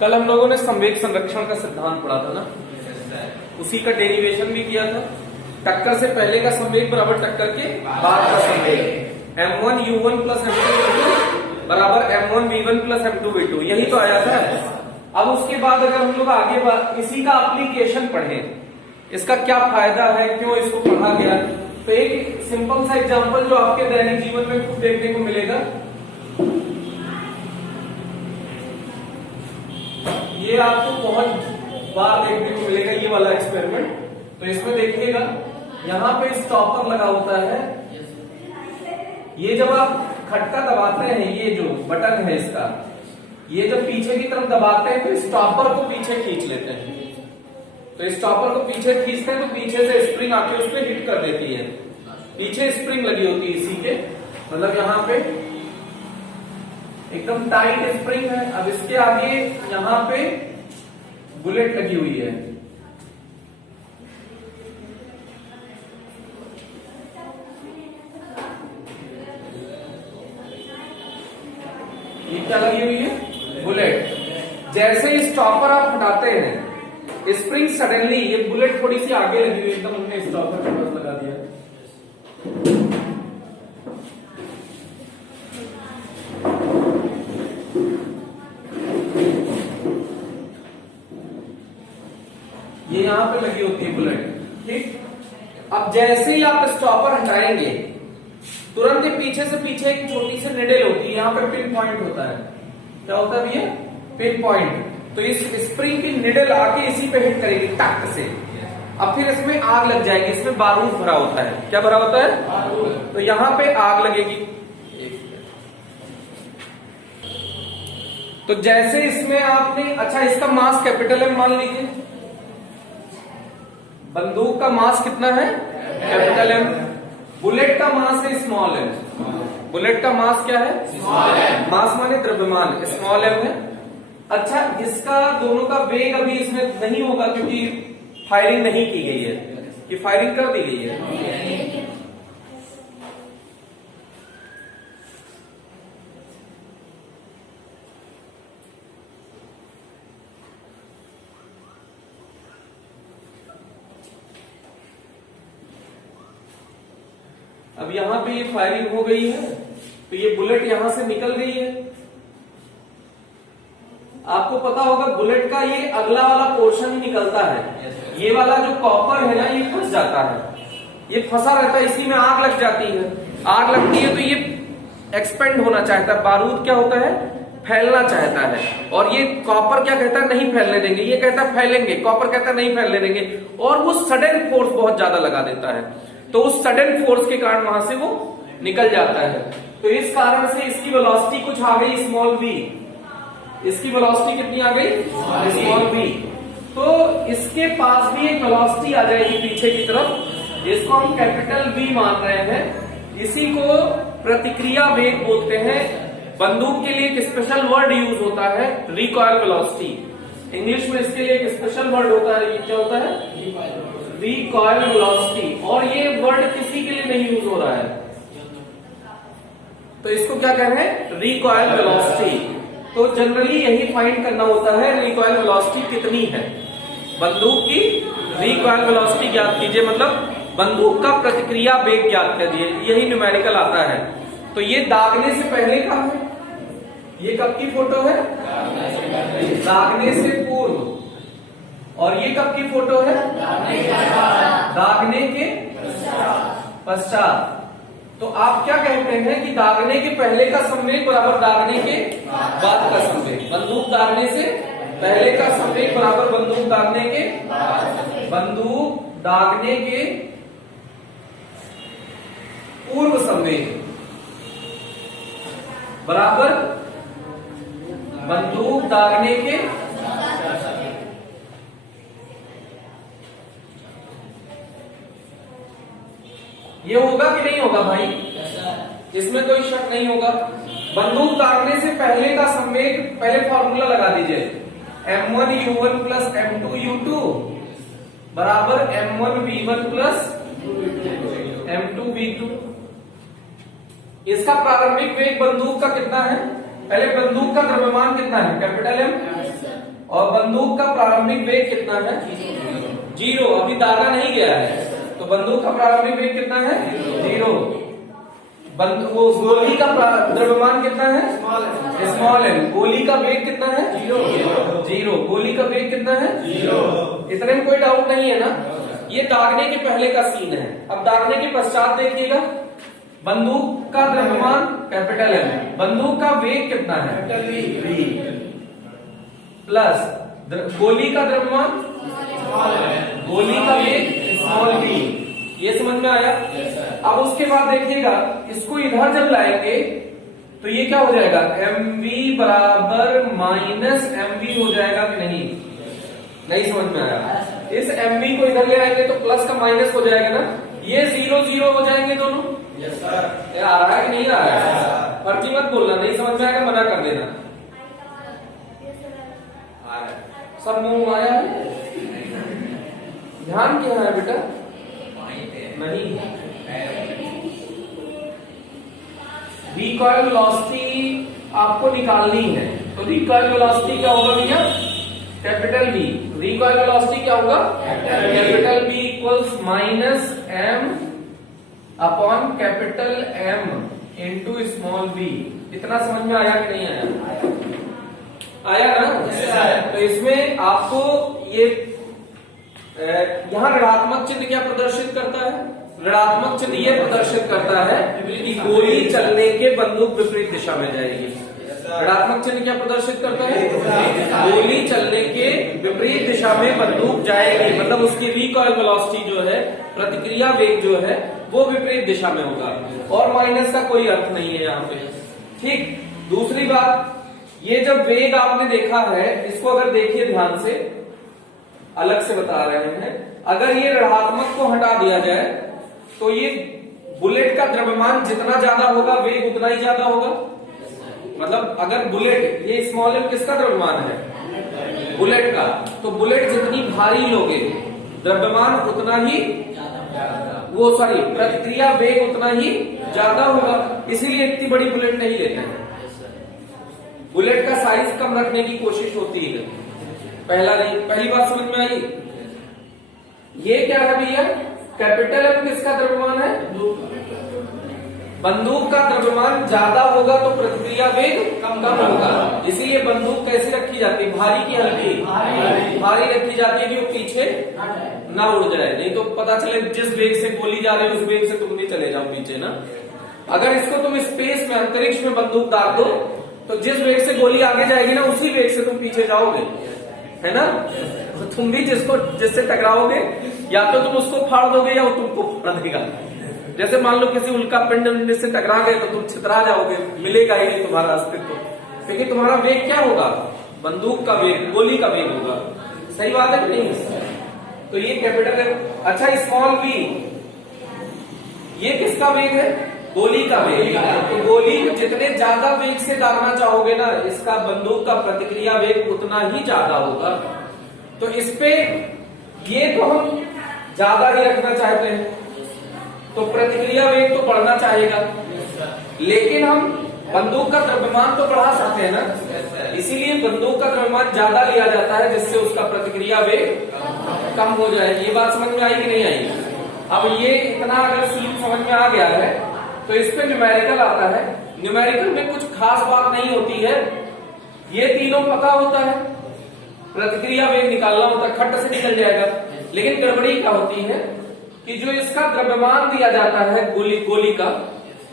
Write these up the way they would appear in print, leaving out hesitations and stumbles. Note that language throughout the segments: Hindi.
कल हम लोगों ने संवेग संरक्षण का सिद्धांत पढ़ा था ना, उसी का डेरिवेशन भी किया था। टक्कर से पहले का संवेग बराबर टक्कर के बाद का संवेग। m1u1 प्लस m2u2 बराबर m1v1 प्लस m2v2, यही तो आया था। अब उसके बाद अगर हम लोग आगे इसी का एप्लीकेशन पढ़ें, इसका क्या फायदा है, क्यों इसको पढ़ा गया, तो एक सिंपल सा एग्जांपल जो आपके दैनिक जीवन में खूब देखने को मिलेगा, ये आपको बहुत बार देखने को मिलेगा, ये वाला एक्सपेरिमेंट। तो इसमें देखिएगा, यहाँ पे स्टॉपर लगा होता है। ये जब आप खटका दबाते हैं, ये जो बटन है इसका, ये जब पीछे की तरफ दबाते हैं तो स्टॉपर को पीछे खींच लेते हैं। तो स्टॉपर को पीछे खींचते हैं तो पीछे से स्प्रिंग आके उस पर हिट कर देती है। पीछे स्प्रिंग लगी होती है इसी के, मतलब यहाँ पे एकदम टाइट स्प्रिंग है। अब इसके आगे यहाँ पे बुलेट लगी हुई है। ये क्या लगी हुई है? बुलेट। जैसे ही स्टॉपर आप हटाते हैं, स्प्रिंग सडनली, ये बुलेट थोड़ी सी आगे लगी हुई है, एकदम हमने स्टॉपर के पास लगा दिया। ये यहां पे लगी होती है बुलेट, ठीक। अब जैसे ही आप स्टॉपर हटाएंगे, तुरंत ही पीछे से पीछे एक छोटी सी निडल होती है, यहाँ पे पिन पॉइंट होता है। क्या होता है ये? Pin point. तो इस स्प्रिंग की निडल आके इसी पे हिट करेगी टक से। अब फिर इसमें आग लग जाएगी। इसमें बारूद भरा होता है। क्या भरा होता है? तो यहाँ पे आग लगेगी। तो जैसे इसमें आपने, अच्छा इसका मास कैपिटल एम मान लीजिए, बंदूक का मास कितना है? Capital M. बुलेट का मास है स्मॉल एम। बुलेट का मास क्या है? Small M. मास माने द्रव्यमान, स्मॉल एम है। अच्छा, इसका दोनों का वेग अभी इसमें नहीं होगा क्योंकि फायरिंग नहीं की गई है, कि फायरिंग कर दी गई है। अब यहां पे ये फायरिंग हो गई है, तो ये बुलेट यहां से निकल गई है। आपको पता होगा बुलेट का ये अगला वाला पोर्शन ही निकलता है। ये वाला जो कॉपर है ना, ये फंस जाता है, ये फंसा रहता है, इसी में आग लग जाती है। आग लगती है तो ये एक्सपेंड होना चाहता है। बारूद क्या होता है? फैलना चाहता है। और ये कॉपर क्या कहता है? नहीं फैलने देंगे। ये कहता है फैलेंगे, कॉपर कहता है नहीं फैलने देंगे। और वो सडन फोर्स बहुत ज्यादा लगा देता है, तो उस सडन फोर्स के कारण वहां से वो निकल जाता है। तो इस कारण से इसकी वेलोसिटी कुछ आ गई, स्मॉल वी। इसकी वेलोसिटी कितनी आ गई? Small v. तो इसके पास भी एक वेलोसिटी आ जाएगी पीछे की तरफ, इसको हम कैपिटल वी मान रहे हैं। इसी को प्रतिक्रिया वेग बोलते हैं। बंदूक के लिए एक स्पेशल वर्ड यूज होता है, रिकॉइल वेलोसिटी। इंग्लिश में इसके लिए एक स्पेशल वर्ड होता है, ये क्या होता है? Recoil velocity. और ये वर्ड किसी के लिए नहीं यूज हो रहा है, तो इसको क्या कह रहे हैं? Recoil velocity. तो जनरली यही फाइंड करना होता है, रिकॉइल वेलोसिटी कितनी है। बंदूक की रिकॉइल वेलोसिटी ज्ञात कीजिए, मतलब बंदूक का प्रतिक्रिया वेग ज्ञात कीजिए, यही न्यूमेरिकल आता है। तो ये दागने से पहले का है, ये कब की फोटो है? दागने से पूर्व। और ये कब की फोटो है? दागने के पश्चात। तो आप क्या कहते हैं कि दागने के पहले का संवेग बराबर दागने के बाद का संवेग। बंदूक दागने से पहले का संवेग बराबर बंदूक दागने के, बंदूक दागने के पूर्व संवेग बराबर बंदूक दागने के ये होगा कि नहीं होगा भाई? इसमें कोई शक नहीं होगा। बंदूक दागने से पहले का संवेग, पहले फॉर्मूला लगा दीजिए, m1u1 प्लस m2u2 बराबर m1v1 प्लस m2v2। इसका प्रारंभिक वेग बंदूक का कितना है? पहले बंदूक का द्रव्यमान कितना है? Capital M. और बंदूक का प्रारंभिक वेग कितना है? 0। अभी दागा नहीं गया है, तो बंदूक का प्रारंभिक वेग कितना है? 0। वो गोली का द्रव्यमान कितना है? Small m. गोली का वेग कितना है? 0। गोली का वेग कितना है? 0। इतने में कोई डाउट नहीं है ना? ये दागने के पहले का सीन है। अब दागने के पश्चात देखिएगा, बंदूक का द्रव्यमान कैपिटल एम, बंदूक का वेग कितना है? V प्लस गोली का द्रव्यमान, गोली का वेग स्मॉल v। ये समझ में आया? अब उसके बाद देखिएगा, इसको इधर जब लाएंगे तो ये क्या हो जाएगा? mv बराबर माइनस mv हो जाएगा कि नहीं? नहीं समझ में आया? इस mv को इधर ले आएंगे तो प्लस का माइनस हो जाएगा ना? ये 0 0 हो जाएंगे दोनों। Yes sir. आ रहा है कि नहीं आ रहा है? फर्जी मत बोलना, नहीं समझ में आएगा मना कर देना। सब मुंह आया है? ध्यान क्या है बेटा? नहीं, रिकॉइल वेलोसिटी आपको निकालनी है, तो रिकॉइल वेलोसिटी क्या होगा भैया? Capital V। रिकॉइल वेलोसिटी क्या होगा? Capital V equals minus m upon capital M into small v। इतना समझ में आया कि नहीं आया? आया ना? तो इसमें आपको ये यहाँ ऋणात्मक चिन्ह क्या प्रदर्शित करता है? ऋणात्मक चिन्ह ये प्रदर्शित करता है कि गोली चलने के बंदूक विपरीत दिशा में जाएगी। ऋणात्मक चिन्ह क्या प्रदर्शित करता है? गोली चलने के विपरीत दिशा में बंदूक जाएगी, मतलब उसकी रिकॉइल वेलोसिटी जो है, प्रतिक्रिया वेग जो है, वो विपरीत दिशा में होगा। और माइनस का कोई अर्थ नहीं है यहाँ पे। ठीक। दूसरी बात, ये जब वेग आपने देखा है, इसको अगर देखिए ध्यान से, अलग से बता रहे हैं, अगर ये ऋणात्मक को हटा दिया जाए तो ये बुलेट का द्रव्यमान जितना ज्यादा होगा वेग उतना ही ज्यादा होगा। मतलब अगर बुलेट, ये स्मॉल एम किसका द्रव्यमान है? बुलेट का। तो बुलेट जितनी भारी लोगे द्रव्यमान उतना ही, वो सॉरी प्रतिक्रिया वेग उतना ही ज्यादा होगा, इसीलिए इतनी बड़ी बुलेट नहीं लेते हैं। बुलेट का साइज कम रखने की कोशिश होती है। पहली बात समझ में आई? ये क्या है भैया? कैपिटल एम किसका द्रव्यमान है? बंदूक का द्रव्यमान ज्यादा होगा तो प्रतिक्रिया वेग कम होगा, इसीलिए बंदूक कैसी रखी जाती है? भारी की हल्की? भारी रखी जाती है कि वो पीछे ना उड़ जाए, नहीं तो पता चले जिस वेग से गोली जा रही है उस वेग से तुम भी चले जाओ पीछे ना। अगर इसको तुम स्पेस में, अंतरिक्ष में बंदूक दाग दो तो जिस वेग से गोली आगे जाएगी ना उसी वेग से तुम पीछे जाओगे, है ना? तो तुम भी जिससे टकराओगे या तो तुम उसको फाड़ दोगे या वो तुमको फाड़ देगा। जैसे मान लो किसी उल्का पिंड से टकरा गए तो तुम छितरा जाओगे, मिलेगा ही नहीं तुम्हारा अस्तित्व, क्योंकि तुम्हारा वेग क्या होगा? बंदूक का वेग, गोली का वेग होगा। सही बात है कि नहीं? तो ये कैपिटल है। अच्छा, स्मॉल v ये किसका वेग है? गोली का वेग। तो गोली को जितने ज्यादा वेग से दागना चाहोगे ना, इसका बंदूक का प्रतिक्रिया वेग उतना ही ज्यादा होगा। तो इस पे ये तो हम ज्यादा ही रखना चाहते हैं, तो प्रतिक्रिया वेग तो बढ़ना चाहेगा, लेकिन हम बंदूक का द्रव्यमान तो बढ़ा सकते हैं ना, इसीलिए बंदूक का द्रव्यमान ज्यादा लिया जाता है जिससे उसका प्रतिक्रिया वेग कम हो जाए। ये बात समझ में आई कि नहीं आई? अब ये इतना अगर सीन समझ में आ गया है तो इस पे न्यूमेरिकल आता है। न्यूमेरिकल में कुछ खास बात नहीं होती है, ये तीनों पता होता है, प्रतिक्रिया वेग निकालना होता है, खट से निकल जाएगा। लेकिन गड़बड़ी क्या होती है कि जो इसका द्रव्यमान दिया जाता है गोली का,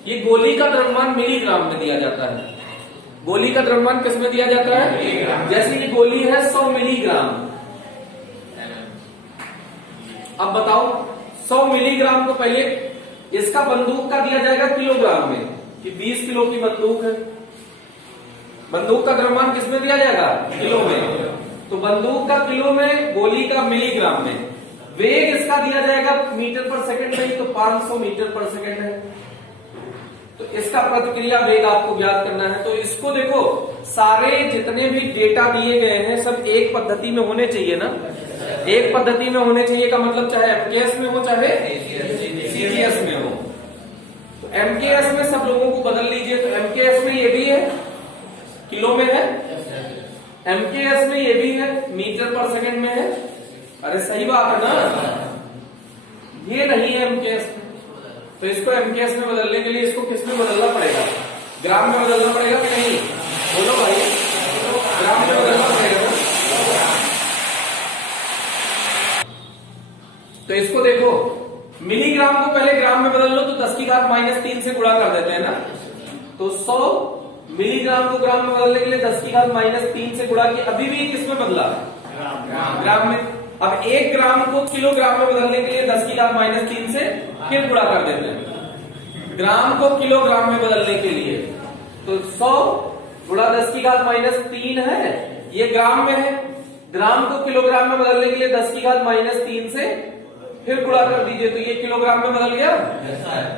ये गोली का द्रव्यमान मिलीग्राम में दिया जाता है। गोली का द्रव्यमान किस में दिया जाता है? जैसे ये गोली है 100 मिलीग्राम। अब बताओ 100 मिलीग्राम को पहले इसका बंदूक का दिया जाएगा किलोग्राम में, कि 20 किलो की बंदूक है, बंदूक का द्रव्यमान किस में दिया जाएगा? किलो में। तो बंदूक का किलो में, गोली का मिलीग्राम में। वेग इसका दिया जाएगा मीटर पर सेकंड में, तो 500 मीटर पर सेकंड है। तो इसका प्रतिक्रिया वेग आपको ज्ञात करना है। तो इसको देखो, सारे जितने भी डेटा दिए गए हैं सब एक पद्धति में होने चाहिए ना। एक पद्धति में होने चाहिए का मतलब चाहे एमकेएस में हो चाहे सीजीएस में हो। तो एमकेएस में सब लोगों को बदल लीजिए। तो एमकेएस में ये भी है, किलो में है, एमकेएस एमकेएस में ये भी है, मीटर पर सेकंड में है। अरे सही बात है ना, ये नहीं है एमकेएस में, तो इसको एमकेएस में बदलने के लिए इसको किस में बदलना पड़ेगा? ग्राम में बदलना पड़ेगा कि नहीं? बोलो भाई, ग्राम में बदलना पड़ेगा। तो इसको देखो, मिलीग्राम को पहले ग्राम में बदल लो तो 10 की घात -3 से गुणा कर देते हैं ना। तो 100 मिलीग्राम को ग्राम में बदलने के लिए 10 की घात -3 से गुणा किया, अभी भी किस में बदला? ग्राम में। अब 1 ग्राम को किलोग्राम में बदलने के लिए 10 की घात -3 से फिर गुणा कर देते हैं। ग्राम को किलोग्राम में बदलने के लिए तो 100 गुणा 10 की घात -3 है, ये ग्राम में है। ग्राम को किलोग्राम में बदलने के लिए 10 की घात -3 से फिर गुणा कर दीजिए, तो ये किलोग्राम में बदल गया।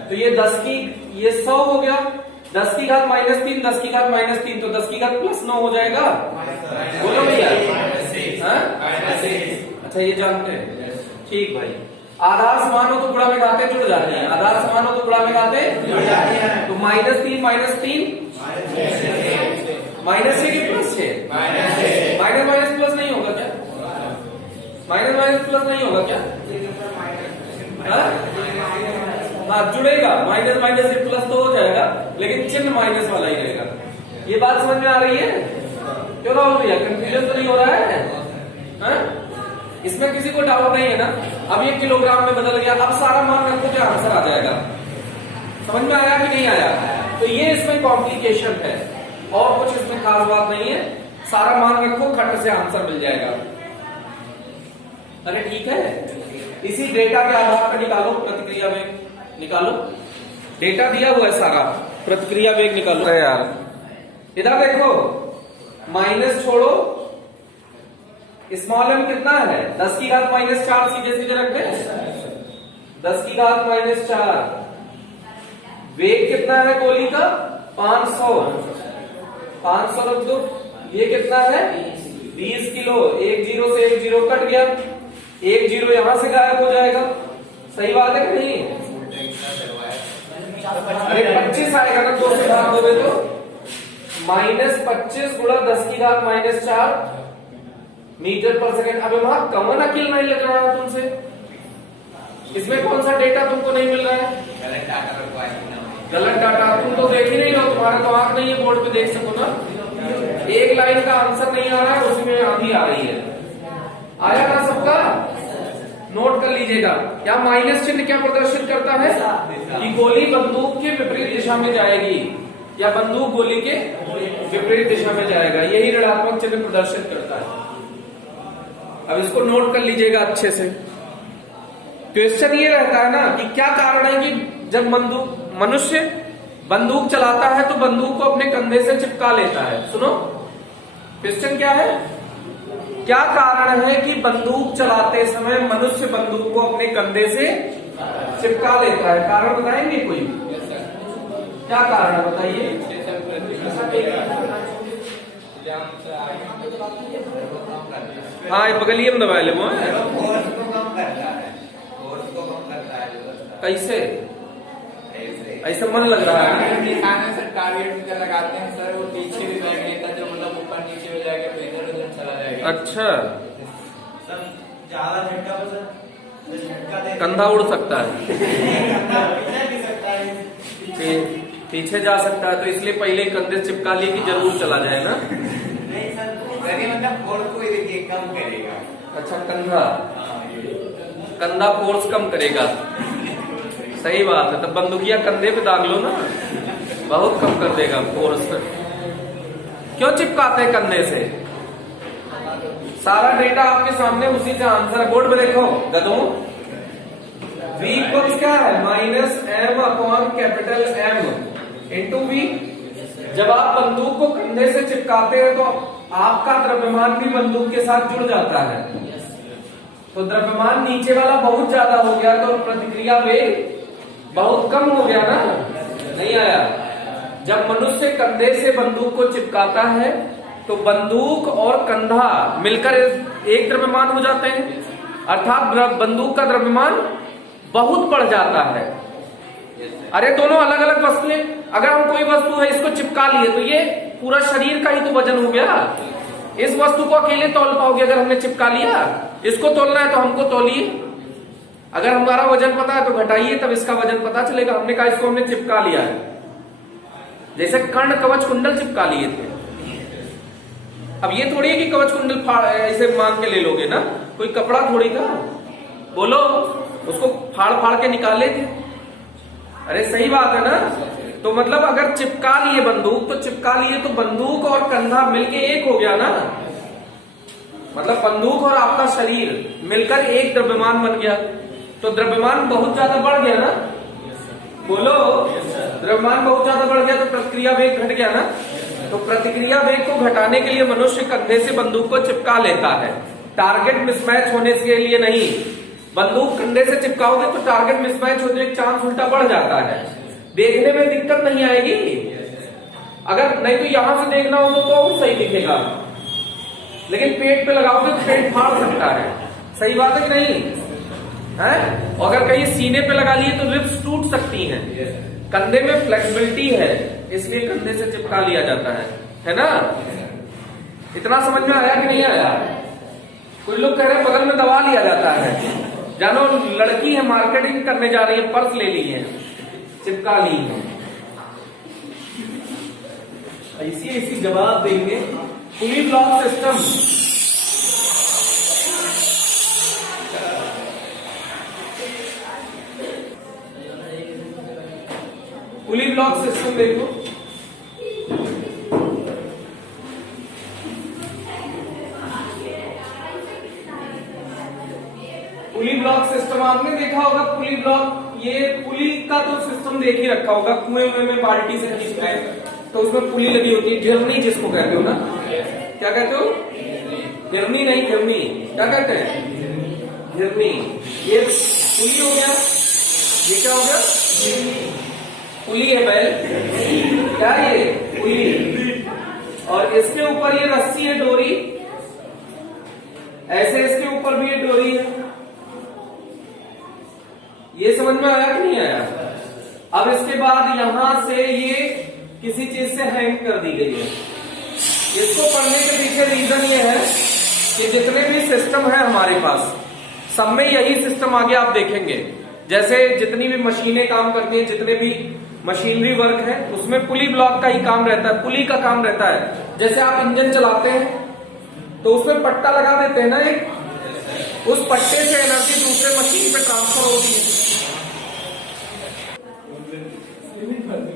तो ये 10 की, ये 100 हो गया, 10 की घात -3, 10 की घात -3, तो 10 की घात +9 हो जाएगा। बोलो भैया, अच्छा ये जानते हैं, ठीक भाई। आधार समान हो तो गुणा में घातें जुड़ जाती हैं, आधार समान हो तो गुणा में घातें जुड़ जाती हैं। तो -3 -3 -6 की +6, माइनस प्लस नहीं होगा क्या? माइनस प्लस नहीं होगा क्या? हाँ जुड़ेगा, माइनस माइनस से प्लस तो हो जाएगा, लेकिन चिन्ह माइनस वाला ही रहेगा। ये बात समझ में आ रही है? क्यों राहुल भैया, कंफ्यूजन तो नहीं हो रहा है? इसमें किसी को डाउट नहीं है ना? अब ये किलोग्राम में बदल गया, अब सारा मान रखो क्या आंसर आ जाएगा। समझ में आया कि नहीं आया? तो ये इसमें कॉम्प्लिकेशन है, और कुछ इसमें खास बात नहीं है। सारा मान रखो, खट से आंसर मिल जाएगा। अरे ठीक है, इसी डेटा के आधार पर निकालो प्रतिक्रिया वेग, निकालो। डेटा दिया हुआ है सारा, प्रतिक्रिया वेग निकालो। अरे यार इधर देखो, माइनस छोड़ो, स्मॉल m कितना है? 10 की घात -4, सीधे सीधे रख दे। 10 की घात -4। वेग कितना है गोली का? 500 रख दो। ये कितना है? 20 किलो। 1 0 से 1 0 कट गया, 1 0 यहां से गायब हो जाएगा। सही बात है कि नहीं? अरे 25 आएगा ना, 2 से भाग दोगे तो -25 गुणा 10 की घात -4 मीटर पर सेकंड। अब वहां कमन अकील नहीं लग रहा है तुमसे, इसमें कौन सा डेटा तुमको नहीं मिल रहा है? गलत डाटा तुम तो देख ही नहीं रहो, तुम्हारा तो आंख नहीं है बोर्ड पे देख सको ना। एक लाइन का आंसर नहीं आ रहा है, उसमें आधी आ रही है। आया ना सबका? नोट कर लीजिएगा। क्या माइनस चिन्ह क्या प्रदर्शित करता है? कि गोली बंदूक के विपरीत दिशा में जाएगी, या बंदूक गोली के विपरीत दिशा में जाएगा, यही ऋणात्मक चिन्ह प्रदर्शित करता है। अब इसको नोट कर लीजिएगा अच्छे से। क्वेश्चन ये रहता है ना कि क्या कारण है कि जब मनुष्य बंदूक चलाता है तो बंदूक को अपने कंधे से चिपका लेता है। सुनो क्वेश्चन क्या है, क्या कारण है कि बंदूक चलाते समय मनुष्य बंदूक को अपने कंधे से चिपका लेता है? कारण बताएंगे कोई? क्या कारण है बताइए? हाँ बगलिए में दबा ले वो कैसे ऐसा मन लग रहा है। टारगेट लगाते हैं सर, वो पीछे भी बैठ लेता है, जो मतलब ऊपर नीचे हो जाएगा तो इधर उधर चला जाएगा। अच्छा सर ज्यादा झटका तो सर कंधा उड़ सकता है, पीछे जा सकता है, तो इसलिए पहले कंधे चिपका लिए कि जरूर चला जाए ना। नहीं सर, मतलब फोर्स को देखिए कम करेगा। अच्छा कंधा फोर्स कम करेगा, सही बात है। तो बंदूकिया कंधे पे दाग लो ना, बहुत कम कर देगा फोर्स। क्यों चिपकाते हैं कंधे से? सारा डेटा आपके सामने, उसी से आंसर बोर्ड पे देखो गधों। V इक्वल्स क्या है? -m/M into V। जब आप बंदूक को कंधे से चिपकाते हैं तो आपका द्रव्यमान भी बंदूक के साथ जुड़ जाता है, तो द्रव्यमान नीचे वाला बहुत ज्यादा हो गया, तो प्रतिक्रिया वेग बहुत कम हो गया ना। नहीं आया? जब मनुष्य कंधे से बंदूक को चिपकाता है तो बंदूक और कंधा मिलकर एक द्रव्यमान हो जाते हैं, अर्थात बंदूक का द्रव्यमान बहुत बढ़ जाता है। अरे दोनों अलग अलग वस्तुएं, अगर हम कोई वस्तु है इसको चिपका लिए तो ये पूरा शरीर का ही तो वजन हो गया, इस वस्तु को अकेले तौल पाओगे अगर हमने चिपका लिया? इसको तोलना है तो हमको तोलिए, अगर हमारा वजन पता है तो घटाइए, तब इसका वजन पता चलेगा। हमने कहा इसको हमने चिपका लिया है, जैसे कर्ण कवच कुंडल चिपका लिए थे। अब ये थोड़ी है कि कवच कुंडल ऐसे मांग के ले लोगे ना, कोई कपड़ा थोड़ी था, बोलो उसको फाड़ फाड़ के निकाले थे। अरे सही बात है ना। तो मतलब अगर चिपका लिए बंदूक तो चिपका लिए तो बंदूक और कंधा मिलके एक हो गया ना, मतलब बंदूक और आपका शरीर मिलकर एक द्रव्यमान बन गया। तो द्रव्यमान बहुत ज्यादा बढ़ गया ना, बोलो द्रव्यमान बहुत ज्यादा बढ़ गया तो प्रतिक्रिया वेग घट गया ना। तो प्रतिक्रिया वेग को घटाने के लिए मनुष्य कंधे से बंदूक को चिपका लेता है, टारगेट मिसमैच होने के लिए नहीं। बंदूक कंधे से चिपकाओगे तो टारगेट मिसमैच होने का चांस उल्टा बढ़ जाता है, देखने में दिक्कत नहीं आएगी। अगर नहीं तो यहां से देखना हो तो सही दिखेगा, लेकिन पेट पे लगाओगे तो पेट फाड़ सकता है। सही बात है कि नहीं है? और अगर कहीं सीने पे लगा लिए तो रिब्स टूट सकती हैं। कंधे में फ्लेक्सिबिलिटी है, इसलिए कंधे से चिपका लिया जाता है ना। इतना समझ में आया कि नहीं आया? कुछ लोग कह रहे हैं बगल में दबा लिया जाता है। जानो लड़की है मार्केटिंग करने जा रही है, पर्स ले ली है, चिपका ली है। ऐसी जवाब देंगे। पुली ब्लॉक सिस्टम, पुली ब्लॉक सिस्टम देखो। पुली ब्लॉक सिस्टम आपने देखा होगा। पुली ब्लॉक, ये पुली का तो सिस्टम देख ही रखा होगा। कुएं में बाल्टी से खींच रहे तो उसमें पुली लगी होती है, झिरनी जिसको कहते हो ना। क्या कहते हो? झिरनी नहीं, झिरनी क्या कहते हैं? झिरनी। ये पुली हो गया, ये क्या हो गया? पुली है बैल, क्या ये पुली। और इसके ऊपर ये रस्सी है, डोरी, ऐसे इसके ऊपर भी ये डोरी है। ये समझ में आया कि नहीं आया? अब इसके बाद यहां से ये किसी चीज से हैंग कर दी गई है। इसको पढ़ने के पीछे रीजन ये है कि जितने भी सिस्टम है हमारे पास, सब में यही सिस्टम आगे आप देखेंगे। जैसे जितनी भी मशीनें काम करती हैं, जितने भी मशीनरी वर्क है, उसमें पुली ब्लॉक का ही काम रहता है, पुली का काम रहता है। जैसे आप इंजन चलाते हैं तो उसमें पट्टा लगा देते हैं ना एक, उस पट्टे से एनर्जी दूसरे मशीन पे ट्रांसफर होती है।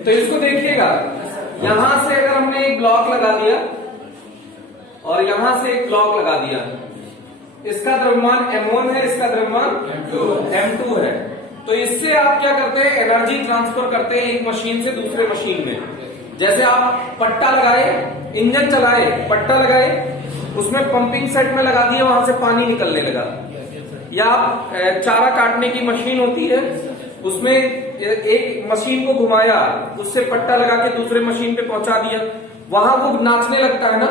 तो इसको देखिएगा, यहां से अगर हमने एक ब्लॉक लगा दिया और यहां से एक ब्लॉक लगा दिया, इसका द्रव्यमान m1 है, इसका द्रव्यमान m2 है। तो इससे आप क्या करते हैं? एनर्जी ट्रांसफर करते हैं एक मशीन से दूसरे मशीन में। जैसे आप पट्टा लगाए, इंजन चलाए, पट्टा लगाए, उसमें पंपिंग सेट में लगा दिया, वहां से पानी निकलने लगा। या आप चारा काटने की मशीन होती है, उसमें एक मशीन को घुमाया, उससे पट्टा लगा के दूसरे मशीन पे पहुंचा दिया, वहां वो नाचने लगता है ना,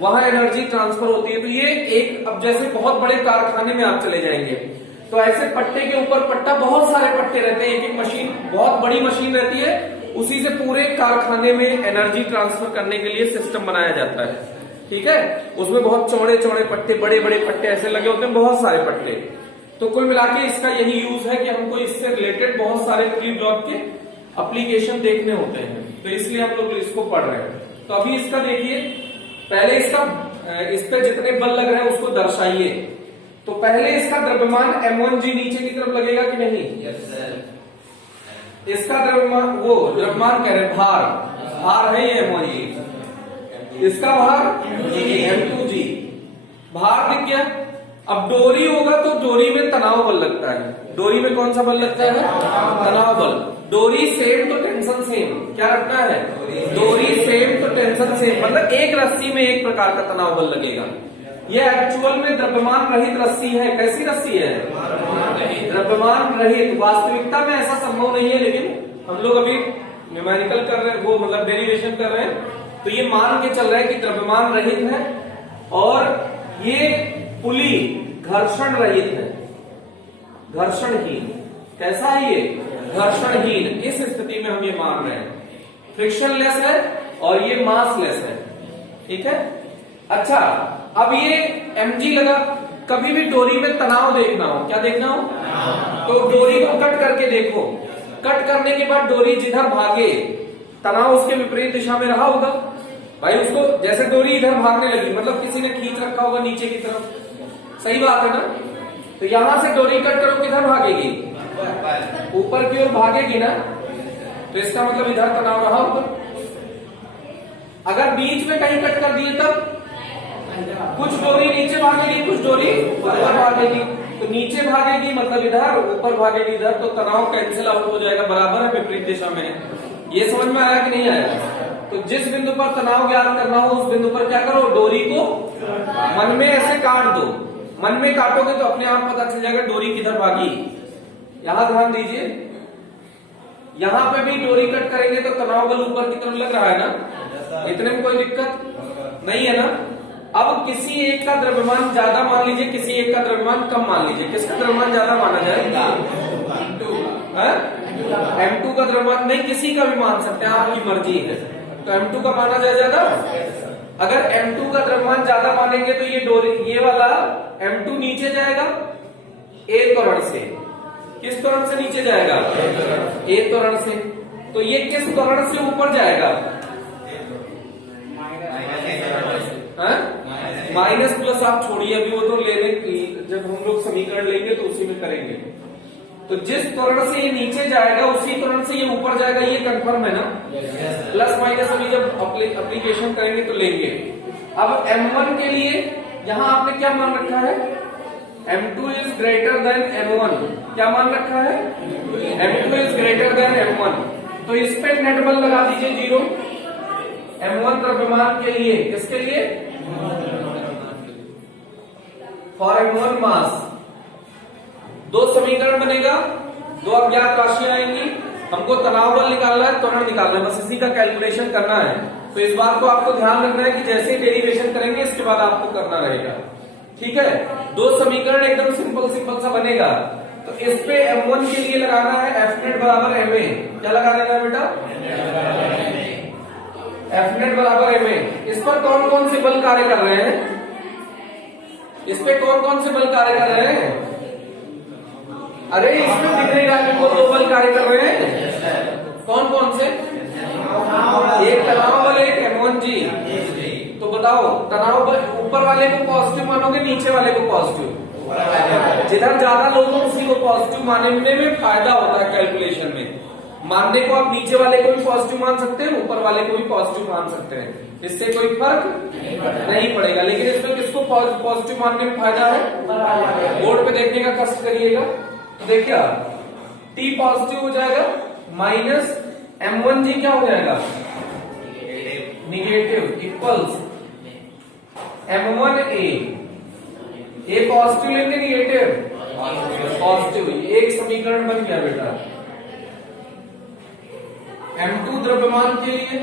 वहां एनर्जी ट्रांसफर होती है। तो ये एक, अब जैसे बहुत बड़े कारखाने में आप चले जाएंगे तो ऐसे पट्टे के ऊपर पट्टा, बहुत सारे पट्टे रहते हैं, एक एक मशीन, बहुत बड़ी मशीन रहती है, उसी से पूरे कारखाने में एनर्जी ट्रांसफर करने के लिए सिस्टम बनाया जाता है। ठीक है, उसमें बहुत चौड़े चौड़े पट्टे, बड़े बड़े पट्टे ऐसे लगे होते हैं, बहुत सारे पट्टे। तो कुल मिला के इसका यही यूज है कि हमको इससे रिलेटेड बहुत सारे पुली ब्लॉक के एप्लीकेशन देखने होते हैं, तो इसलिए हम लोग इसको पढ़ रहे हैं। तो अभी इसका देखिए, पहले इसका, इस पे जितने बल लग रहे हैं उसको दर्शाइए। तो पहले इसका द्रव्यमान m1g नीचे की तरफ लगेगा कि नहीं? इसका द्रव्यमान, वो द्रव्यमान कह रहे हैं, भार है ये m1g, इसका भार m2g, भार दिख गया। अब डोरी होगा तो डोरी में तनाव बल लगता है। डोरी में कौन सा बल लगता है? तनाव बल। डोरी सेम तो टेंशन सेम, क्या रखना है? डोरी सेम तो टेंशन सेम, मतलब एक रस्सी में एक प्रकार का तनाव बल लगेगा। ये एक्चुअल में द्रव्यमान रहित रस्सी है। कैसी रस्सी है? द्रव्यमान रहित। वास्तविकता में ऐसा संभव नहीं है, लेकिन हम लोग अभी न्यूमेरिकल कर रहे हैं, वो मतलब डेरिवेशन कर रहे हैं, तो ये मान के चल रहा है कि द्रव्यमान रहित है और ये पुली घर्षण रहित है, घर्षणहीन। कैसा है ये? घर्षणहीन। इस स्थिति में हम ये मान रहे हैं फ्रिक्शनलेस है और ये मासलेस है। ठीक है, अच्छा, अब ये mg लगा, कभी भी डोरी में तनाव देखना हो, क्या देखना हो, तो डोरी को कट करके देखो, कट करने के बाद डोरी जिधर भागे तनाव उसके विपरीत दिशा में रहा होगा भाई। उसको जैसे डोरी इधर भागने लगी, मतलब किसी ने खींच रखा होगा नीचे की तरफ, सही बात है ना। तो यहां से डोरी कट करो, किधर भागेगी, ऊपर की ओर भागेगी ना, तो इसका मतलब इधर तनाव रहा होगा। अगर बीच में कहीं कट कर दिए तब कुछ डोरी नीचे भागेगी, कुछ डोरी ऊपर भागेगी। तो नीचे भागेगी मतलब इधर, ऊपर भागेगी इधर, तो तनाव कैंसिल आउट हो जाएगा, बराबर है, विपरीत दिशा में है। ये समझ में आया कि नहीं आया। तो जिस बिंदु पर तनाव ज्ञात करना हो उस बिंदु पर क्या करो, डोरी को मन में ऐसे काट दो। मन में काटोगे तो अपने आप पता चल जाएगा डोरी किधर भागी। यहां ध्यान दीजिए, यहां पे भी डोरी कट करेंगे तो तनाव बल ऊपर की तरफ लग रहा है ना, इतने में कोई दिक्कत नहीं है ना। अब किसी एक का द्रव्यमान ज्यादा मान लीजिए, किसी एक का द्रव्यमान कम मान लीजिए। किसका द्रव्यमान ज्यादा माना जाए, M2 का द्रव्यमान, नहीं किसी का भी मान सकते हैं, आपकी मर्जी है। तो M2 का माना जाए ज्यादा। अगर M2 का द्रव्यमान ज्यादा मानेंगे तो ये डोरी, ये वाला M2 नीचे जाएगा A त्वरण से। किस त्वरण से नीचे जाएगा, A त्वरण से। तो ये किस त्वरण से ऊपर जाएगा, माइनस प्लस आप छोड़िए, अभी वो तो लेने की, जब हम लोग समीकरण लेंगे तो उसी में करेंगे। तो जिस त्वरण से ये नीचे जाएगा उसी त्वरण से ये ऊपर जाएगा, ये कंफर्म है ना। प्लस माइनस अभी जब एप्लीकेशन करेंगे तो लेंगे। अब M1 के लिए यहां आपने क्या मान रखा है, M2 is greater than M1। क्या मान रखा है, M2 is greater than M1। तो इस पे नेट बल लगा दीजिए 0। M1 द्रव्यमान के लिए, किसके लिए, फॉर M1 मास। दो समीकरण बनेगा, दो अज्ञात राशियां आएंगी, हमको तनाव बल निकालना है, त्वरण निकालना है, बस इसी का कैलकुलेशन करना है। तो इस बात को आपको ध्यान रखना है कि जैसे ही डेरिवेशन करेंगे इसके बाद आपको करना रहेगा, ठीक है। दो समीकरण एकदम सिंपल सा बनेगा। तो इस पे M1 के लिए लगाना है Fnet बराबर Ma। क्या लगा देना है बेटा, Fnet बराबर Ma। इस पर कौन कौन से बल कार्य कर रहे हैं, इस पे कौन कौन से बल कार्य कर रहे हैं, अरे इसमें दिख नहीं रहा कि वो दो बल कार्य कर रहे हैं। कौन कौन से, एक तनाव बल, एक M1G। तो बताओ, तनाव बल ऊपर वाले को पॉजिटिव मानोगे, नीचे वाले को पॉजिटिव, जिधर ज्यादा लोग हो उसी को पॉजिटिव मानने में फायदा होता है कैलकुलेशन में। मानने को आप नीचे वाले को भी पॉजिटिव मान सकते हैं, ऊपर वाले को भी पॉजिटिव मान सकते हैं, इससे कोई फर्क नहीं पड़ेगा। लेकिन इसमें किसको पॉजिटिव मानने में फायदा है, बोर्ड पे देखने का कष्ट करिएगा। तो देखिए T पॉजिटिव हो जाएगा, माइनस M1G क्या हो जाएगा, negative, equals M1A। A positive लेंगे, निगेटिव पॉजिटिव, एक समीकरण बन गया बेटा। M2 द्रव्यमान के लिए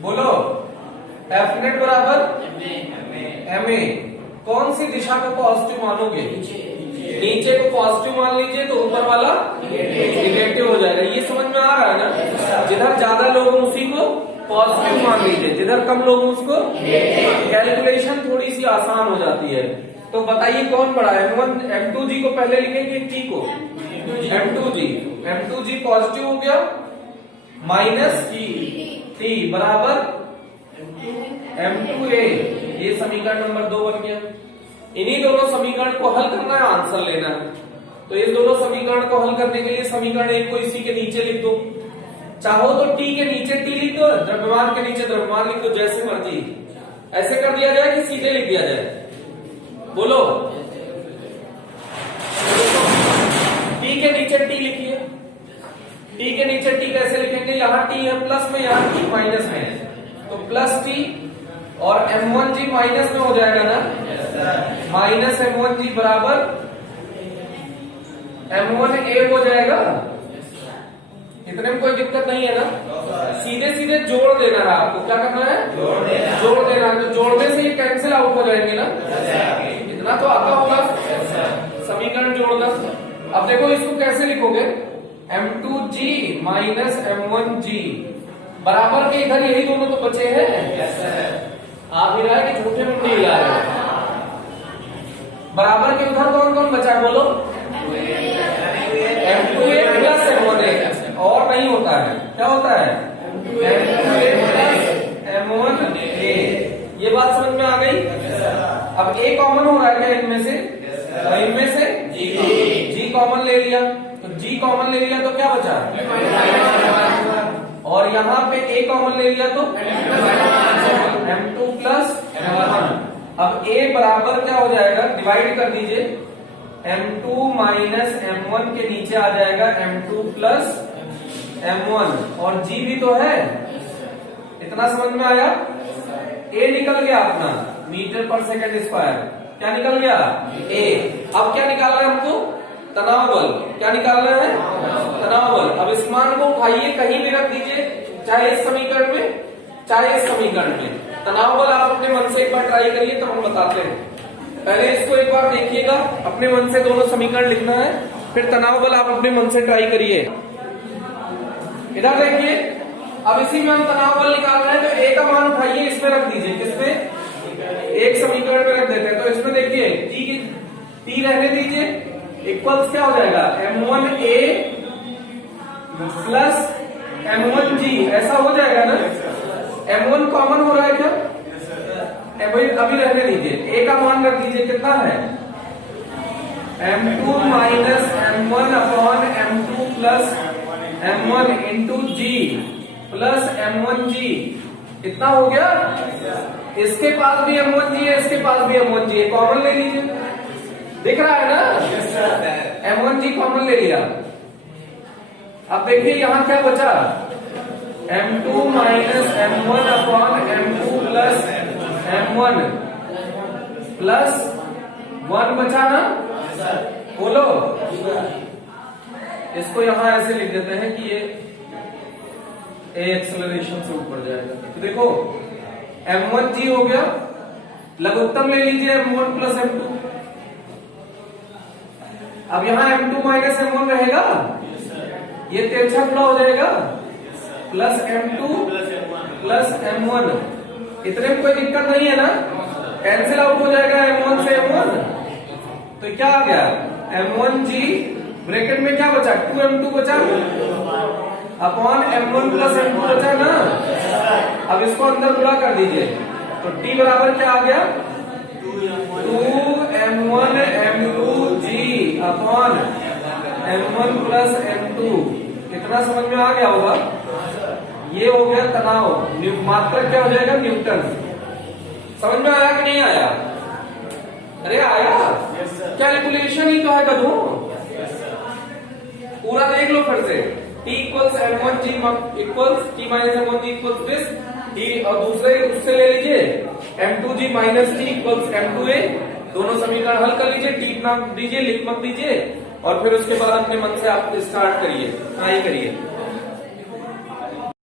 बोलो, Fnet बराबर Ma। कौन सी दिशा को पॉजिटिव मानोगे, नीचे को पॉजिटिव मान लीजिए तो ऊपर वाला निगेटिव हो जाएगा। ये समझ में आ रहा है ना। जिधर ज्यादा लोग उसी को पॉजिटिव मान लीजिए, जिधर कम लोग उसको, कैलकुलेशन थोड़ी सी आसान हो जाती है। तो बताइए कौन बड़ा है, M2G को पहले लिखेंगे, T को, M2G पॉजिटिव हो गया, माइनस T बराबर M2A। ये समीकरण नंबर 2 बन गया। इन्हीं दोनों समीकरण को हल करना है, आंसर लेना है। तो इस दोनों समीकरण को हल करने के लिए समीकरण 1 को इसी के नीचे लिख दो, चाहो तो T के नीचे T लिख दो, द्रव्यमान के नीचे द्रव्यमान लिख दो, जैसे मर्जी। ऐसे कर दिया जाए कि सीधे लिख दिया जाए, बोलो। T के नीचे T लिखिए, T के नीचे T कैसे लिखेंगे, यहाँ T है प्लस में, यहाँ T माइनस में है, तो प्लस T और M1G माइनस में हो जाएगा ना, माइनस M1G बराबर M1A हो जाएगा। इतने में कोई दिक्कत नहीं है ना। सीधे सीधे जोड़ देना है आपको, क्या करना है, जोड़ देना है। तो जोड़ने से ये कैंसिल आउट हो जाएंगे ना, इतना तो आता होगा समीकरण जोड़ना। अब देखो इसको कैसे लिखोगे, M2G माइनस M1G बराबर के इधर यही दोनों तो बचे हैं। आप हिला के झूठे मुंडे हिला रहे हो। बराबर के उधर कौन कौन बचा है बोलो? M2A प्लस M1A, और नहीं होता है। क्या होता है? M2A plus M1A। ये बात समझ में आ गई? अब A कॉमन हो रहा है क्या इनमें से? इनमें से G कॉमन ले लिया, तो G कॉमन ले लिया तो क्या बचा? और यहाँ पे A कॉमन ले लिया तो M2 प्लस M1। अब A बराबर क्या हो जाएगा? डिवाइड कर दीजिए, M2 माइनस M1 के नीचे आ जाएगा M2 प्लस M1, और G भी तो है। इतना समझ में आया? A निकल गया अपना मीटर पर सेकंड स्क्वायर। क्या निकल गया? A। अब क्या निकालना है हमको? तनाव बल। क्या निकालना है? तनाव बल। अब इस मान को उठाइए, कहीं भी रख दीजिए, चाहे इस समीकरण में चाहे इस समीकरण में। तनाव बल आप अपने मन से एक बार ट्राई करिए, तो हम बताते हैं। पहले इसको एक बार देखिएगा, अपने मन से दोनों समीकरण लिखना है, फिर तनाव बल आप अपने मन से ट्राई करिए। इधर देखिए, अब इसी में हम तनाव बल निकाल रहे हैं, तो A का मान उठाइए, इसमें रख दीजिए। किसमें? एक समीकरण में रख देते हैं। तो इसमें देखिए T रहने दीजिए, इक्वल्स क्या हो जाएगा? M1A प्लस M1G, ऐसा हो जाएगा ना? M1 कॉमन हो रहा है क्या? अभी रहने दीजिए, A का मान रख दीजिए, कितना है? M2 minus M1 upon M2 plus M1 into G plus M1G। कितना हो गया? इसके पास भी M1G है, इसके पास भी M1G है, कॉमन ले लीजिए। दिख रहा है ना? M1G कॉमन ले लिया। अब देखिए यहां क्या बचा? M2 minus M1 upon M2 plus M1 plus 1 बचा ना? बोलो। इसको यहां ऐसे लिख देते हैं कि ये A एक्सेलरेशन से ऊपर जाएगा। तो देखो M1G हो गया, लघुत्तम ले लीजिए M1 प्लस M2। अब यहां M2 माइनस M1 रहेगा, ये तिरछा गुणा हो जाएगा, प्लस M2 प्लस M1। इतने में कोई दिक्कत नहीं है ना? कैंसिल आउट हो जाएगा M1 से M1, तो क्या आ गया? M1G ब्रैकेट में क्या बचा? 2M2 बचा अपॉन M1 प्लस M2 बचा ना? अब इसको अंदर गुणा कर दीजिए, तो T बराबर क्या आ गया? 2M1 M2G upon M1 plus M2। कितना समझ में आ गया होगा? ये हो गया तनाव। मात्रक क्या हो जाएगा? न्यूटन। समझ में आया कि नहीं आया? अरे आया। कैलकुलेशन ही तो है गधो। पूरा देख लो फिर से। T equals M1G equals T minus M1G equals this T, और दूसरे उससे ले लीजिए M2G minus T equals M2A। दोनों समीकरण हल कर लीजिए, T नाम दीजिए, लिख मत दीजिए, और फिर उसके बाद अपने मन से आप स्टार्ट करिए, ट्राई करिए।